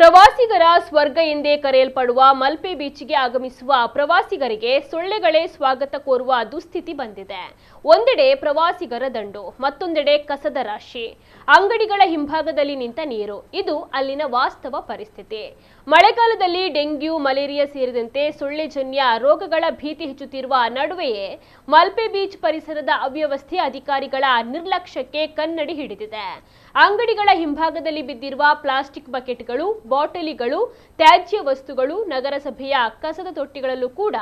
ಪ್ರವಾಸಿಗರ ಸ್ವರ್ಗ ಎಂದೇ ಕರೆಯಲ್ಪಡುವ ಮಲ್ಪೆ ಬೀಚ್ಗೆ ಆಗಮಿಸುವ ಪ್ರವಾಸಿಗರಿಗೆ ಸೊಳ್ಳೆಗಳೇ ಸ್ವಾಗತ ಕೋರುವ ದುಸ್ಥಿತಿ ಬಂದಿದೆ. ಒಂದೆಡೆ ಪ್ರವಾಸಿಗರ ದಂಡು, ಮತ್ತೊಂದೆಡೆ ಕಸದ ರಾಶಿ, ಅಂಗಡಿಗಳ ಹಿಂಭಾಗದಲ್ಲಿ ನಿಂತ ನೀರು. ಇದು ಅಲ್ಲಿನ ವಾಸ್ತವ ಪರಿಸ್ಥಿತಿ. ಮಳೆಗಾಲದಲ್ಲಿ ಡೆಂಗ್ಯೂ, ಮಲೇರಿಯಾ ಸೇರಿದಂತೆ ಸೊಳ್ಳೆಜನ್ಯ ರೋಗಗಳ ಭೀತಿ ಹೆಚ್ಚುತ್ತಿರುವ ನಡುವೆಯೇ ಮಲ್ಪೆ ಬೀಚ್ ಪರಿಸರದ ಅವ್ಯವಸ್ಥೆ ಅಧಿಕಾರಿಗಳ ನಿರ್ಲಕ್ಷ್ಯಕ್ಕೆ ಕನ್ನಡಿ ಹಿಡಿದಿದೆ. ಅಂಗಡಿಗಳ ಹಿಂಭಾಗದಲ್ಲಿ ಬಿದ್ದಿರುವ ಪ್ಲಾಸ್ಟಿಕ್ ಬಕೆಟ್ಗಳು, ಬಾಟಲಿಗಳು, ತ್ಯಾಜ್ಯ ವಸ್ತುಗಳು, ನಗರಸಭೆಯ ಕಸದ ತೊಟ್ಟಿಗಳಲ್ಲೂ ಕೂಡ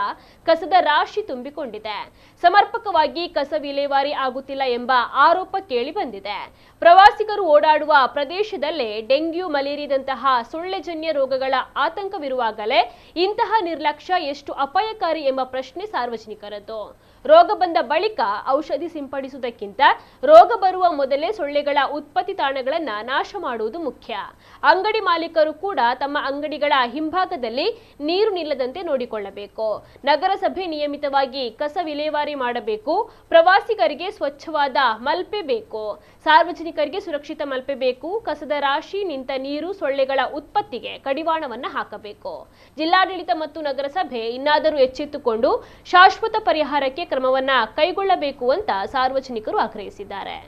ಕಸದ ರಾಶಿ ತುಂಬಿಕೊಂಡಿದೆ. ಸಮರ್ಪಕವಾಗಿ ಕಸ ವಿಲೇವಾರಿ ಆಗುತ್ತಿಲ್ಲ ಎಂಬ ಆರೋಪ ಕೇಳಿ ಬಂದಿದೆ. ಪ್ರವಾಸಿಗರು ಓಡಾಡುವ ಪ್ರದೇಶದಲ್ಲೇ ಡೆಂಗ್ಯೂ, ಮಲೇರಿಯಾದಂತಹ ಸೊಳ್ಳೆಜನ್ಯ ರೋಗಗಳ ಆತಂಕವಿರುವಾಗಲೇ ಇಂತಹ ನಿರ್ಲಕ್ಷ್ಯ ಎಷ್ಟು ಅಪಾಯಕಾರಿ ಎಂಬ ಪ್ರಶ್ನೆ ಸಾರ್ವಜನಿಕರದ್ದು. ರೋಗ ಬಂದ ಬಳಿಕ ಔಷಧಿ ಸಿಂಪಡಿಸುವುದಕ್ಕಿಂತ ರೋಗ ಬರುವ ಮೊದಲೇ ಸೊಳ್ಳೆಗಳ ಉತ್ಪತ್ತಿ ತಾಣಗಳನ್ನು ನಾಶ ಮಾಡುವುದು ಮುಖ್ಯ. ಅಂಗಡಿ ಮಾಲೀಕರು ಕೂಡ ತಮ್ಮ ಅಂಗಡಿಗಳ ಹಿಂಭಾಗದಲ್ಲಿ ನೀರು ನಿಲ್ಲದಂತೆ ನೋಡಿಕೊಳ್ಳಬೇಕು. ನಗರಸಭೆ ನಿಯಮಿತವಾಗಿ ಕಸ ವಿಲೇವಾರಿ ಮಾಡಬೇಕು. ಪ್ರವಾಸಿಗರಿಗೆ ಸ್ವಚ್ಛವಾದ ಮಲ್ಪೆ ಬೇಕು, ಸಾರ್ವಜನಿಕರಿಗೆ ಸುರಕ್ಷಿತ ಮಲ್ಪೆ ಬೇಕು. ಕಸದ ರಾಶಿ, ನಿಂತ ನೀರು, ಸೊಳ್ಳೆಗಳ ಉತ್ಪತ್ತಿಗೆ ಕಡಿವಾಣವನ್ನ ಹಾಕಬೇಕು. ಜಿಲ್ಲಾಡಳಿತ ಮತ್ತು ನಗರಸಭೆ ಇನ್ನಾದರೂ ಎಚ್ಚೆತ್ತುಕೊಂಡು ಶಾಶ್ವತ ಪರಿಹಾರಕ್ಕೆ ಕ್ರಮವನ್ನ ಕೈಗೊಳ್ಳಬೇಕು ಅಂತ ಸಾರ್ವಜನಿಕರು ಆಗ್ರಹಿಸಿದ್ದಾರೆ.